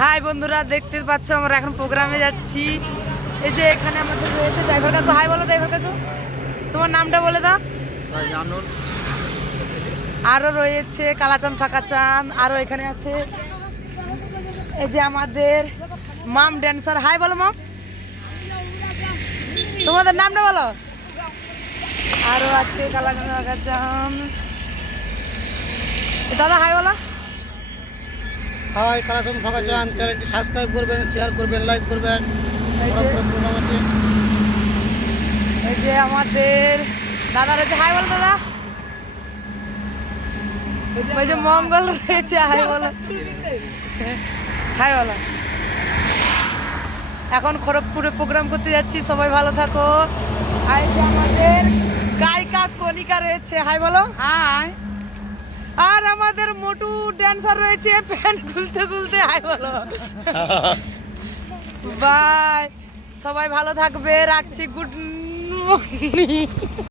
High বন্ধুরা, দেখতে পাচ্ছ আমরা এখন প্রোগ্রামে যাচ্ছি। এই যে এখানে আমাদের রয়েছে ড্রাইভার কাকু। হাই বলো ড্রাইভার কাকু, তোমার নামটা বলে দাও। আরও রয়েছে কালাচাঁদ ফাঁকাচাঁদ, আরও এখানে আছে এই যে আমাদের মাম ড্যান্সার। হাই বলো মাম, তোমাদের নামটা বলো। আরও আছে কালাচাঁদ ফাঁকাচাঁদ। দাদা হাই বলো। হাই কালাচাঁদ ফাঁকাচাঁদ, চ্যানেলটি সাবস্ক্রাইব করবেন, শেয়ার করবেন, লাইক করবেন। প্রোগ্রাম আছে। এই যে আমাদের দাদা রয়েছে। হাই বলো দাদা। ওই যে মঙ্গল রয়েছে। হাই বলো, হাই বলো। এখন খড়গপুরে প্রোগ্রাম করতে যাচ্ছি, সবাই ভালো থাকো। হাই যে আমাদের গায়িকা কণিকা রয়েছে। হাই বলো। হাই। আর আমাদের মোটু ড্যান্সার রয়েছে প্যান্ট খুলতে খুলতে। হাই বলো। বাই, সবাই ভালো থাকবে, রাখছি। Good morning.